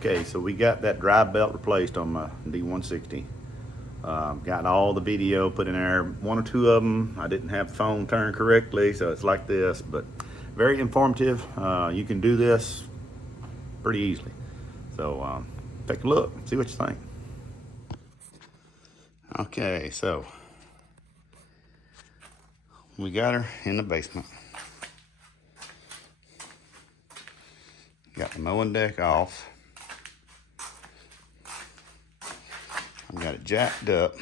Okay, so we got that drive belt replaced on my D160. Got all the video put in there. One or two of them, I didn't have the phone turned correctly, so it's like this, but very informative. You can do this pretty easily. So take a look, see what you think. Okay, so we got her in the basement. Got the mowing deck off. I've got it jacked up.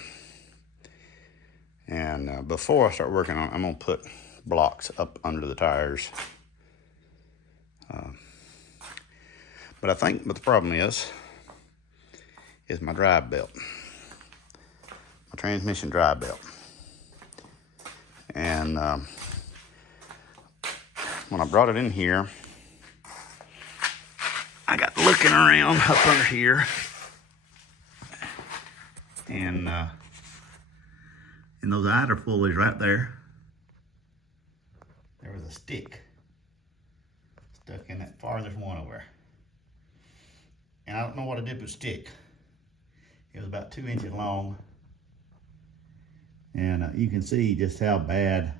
And before I start working on it, I'm gonna put blocks up under the tires. But I think what the problem is my drive belt. My transmission drive belt. And when I brought it in here, I got looking around up under here, and in those idler pulleys right there, there was a stick stuck in that farthest one over there. And I don't know what I did with the stick. It was about 2 inches long. And you can see just how bad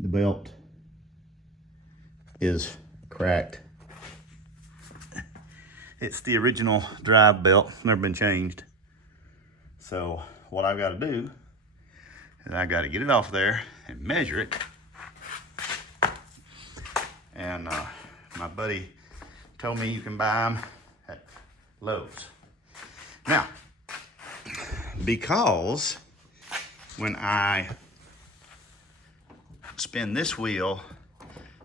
the belt is cracked. It's the original drive belt, never been changed. So what I've got to do is I've got to get it off there and measure it. And my buddy told me you can buy them at Lowe's. Now, because when I spin this wheel,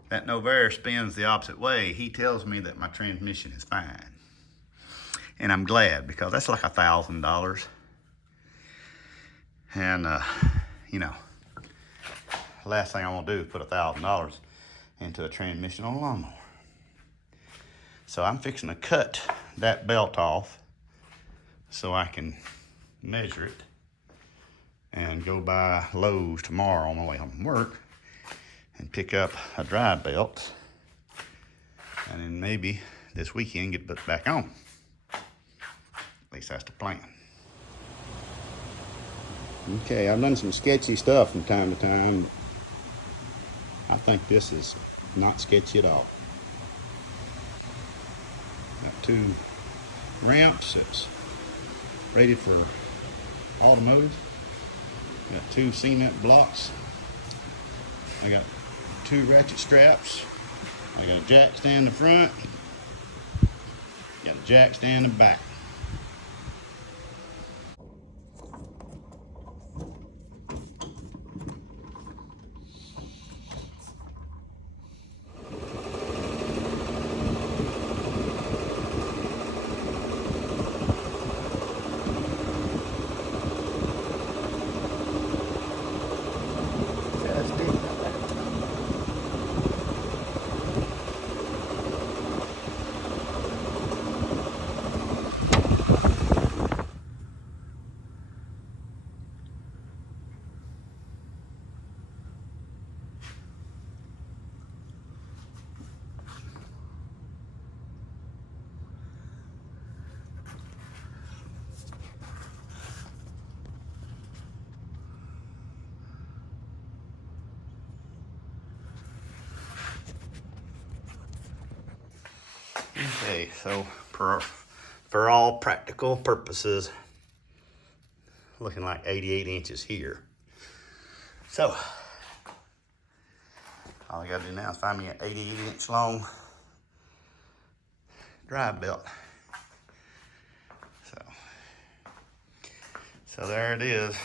that Novair spins the opposite way, he tells me that my transmission is fine. And I'm glad, because that's like $1,000. And you know, the last thing I want to do is put $1,000 into a transmission on a lawnmower. So I'm fixing to cut that belt off so I can measure it and go by Lowe's tomorrow on my way home from work and pick up a drive belt, and then maybe this weekend get put back on. At least that's the plan. Okay, I've done some sketchy stuff from time to time. I think this is not sketchy at all. Got 2 ramps that's rated for automotive. Got 2 cement blocks. I got 2 ratchet straps. I got a jack stand in the front. Got a jack stand in the back. Okay, so for all practical purposes, looking like 88 inches here. So all I gotta do now is find me an 88-inch long drive belt. So there it is,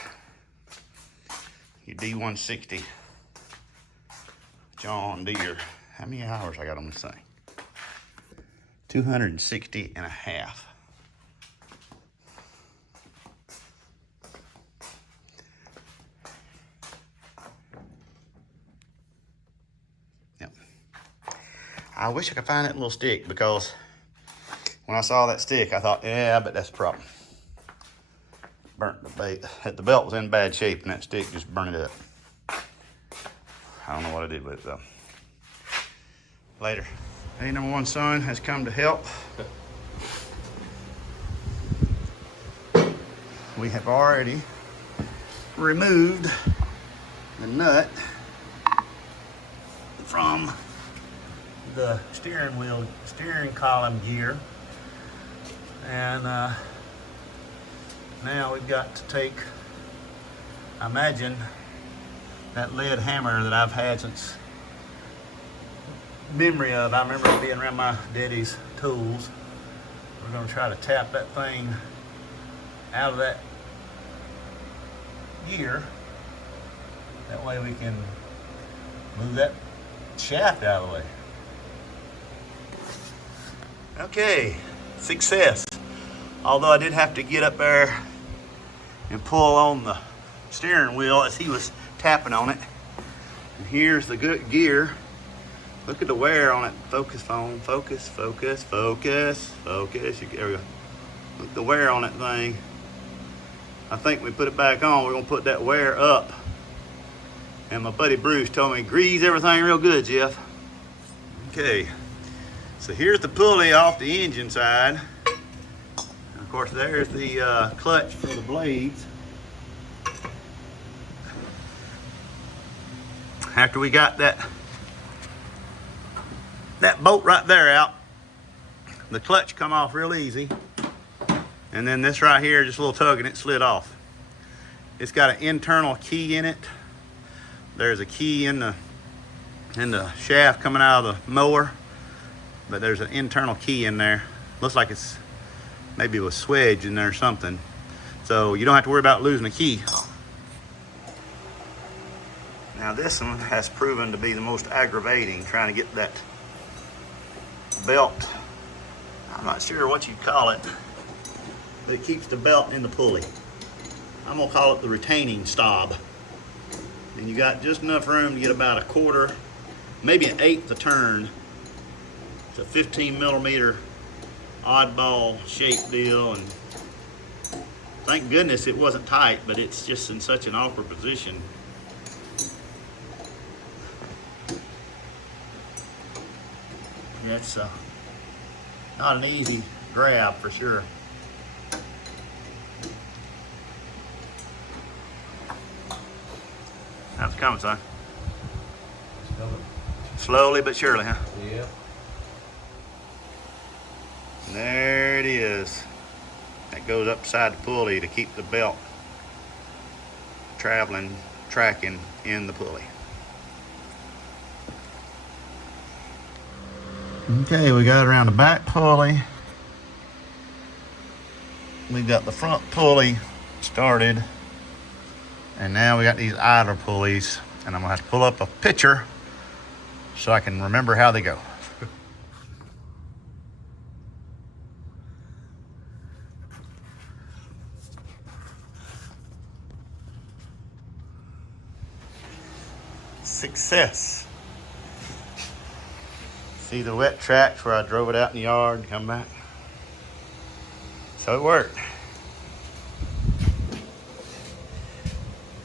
your D160 John Deere. How many hours I got on this thing? 260 and a half. Yep. I wish I could find that little stick, because when I saw that stick, I thought, yeah, but that's the problem. Burnt the belt. The belt was in bad shape, and that stick just burned it up. I don't know what I did with it though. Later. Hey, number one son has come to help. We have already removed the nut from the steering column gear, and now we've got to take, I imagine, that lead hammer that I've had since memory of. I remember it being around my daddy's tools. We're going to try to tap that thing out of that gear. That way we can move that shaft out of the way. Okay, success. Although I did have to get up there and pull on the steering wheel as he was tapping on it. And here's the good gear. Look at the wear on it. Focus phone, focus, focus, focus, focus. There we go. Look at the wear on that thing. I think we put it back on, we're gonna put that wear up. And my buddy Bruce told me, grease everything real good, Jeff. Okay, so here's the pulley off the engine side. And of course, there's the clutch for the blades. After we got that bolt right there out, the clutch come off real easy. And then this right here, just a little tug and it slid off. It's got an internal key in it. There's a key in the shaft coming out of the mower, but there's an internal key in there. Looks like it's maybe a swedge in there or something. So you don't have to worry about losing a key. Now this one has proven to be the most aggravating, trying to get that belt. I'm not sure what you call it, but it keeps the belt in the pulley. I'm gonna call it the retaining stop. And you got just enough room to get about a quarter, maybe an eighth a turn. It's a 15 millimeter oddball shape deal, and thank goodness it wasn't tight, but it's just in such an awkward position. It's not an easy grab for sure. How's it coming, son? It's coming. Slowly but surely, huh? Yep. And there it is. That goes up beside the pulley to keep the belt tracking in the pulley. Okay, we got around the back pulley. We got the front pulley started. And now we got these idler pulleys, and I'm gonna have to pull up a picture so I can remember how they go. Success. See the wet tracks where I drove it out in the yard and come back? So it worked.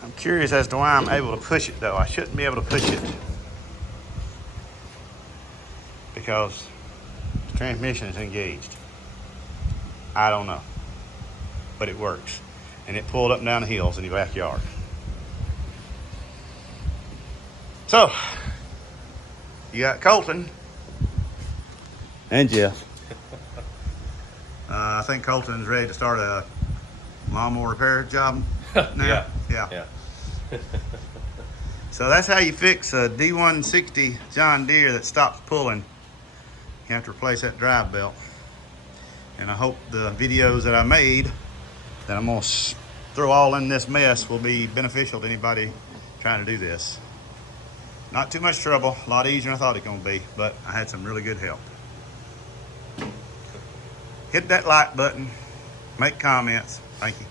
I'm curious as to why I'm able to push it though. I shouldn't be able to push it because the transmission is engaged. I don't know, but it works. And it pulled up and down the hills in the backyard. So, you got Colton and Jeff. I think Colton's ready to start a lawnmower repair job now. Yeah. So that's how you fix a D160 John Deere that stops pulling. You have to replace that drive belt. And I hope the videos that I made that I'm gonna throw all in this mess will be beneficial to anybody trying to do this. Not too much trouble, a lot easier than I thought it was gonna be, but I had some really good help. Hit that like button, make comments. Thank you.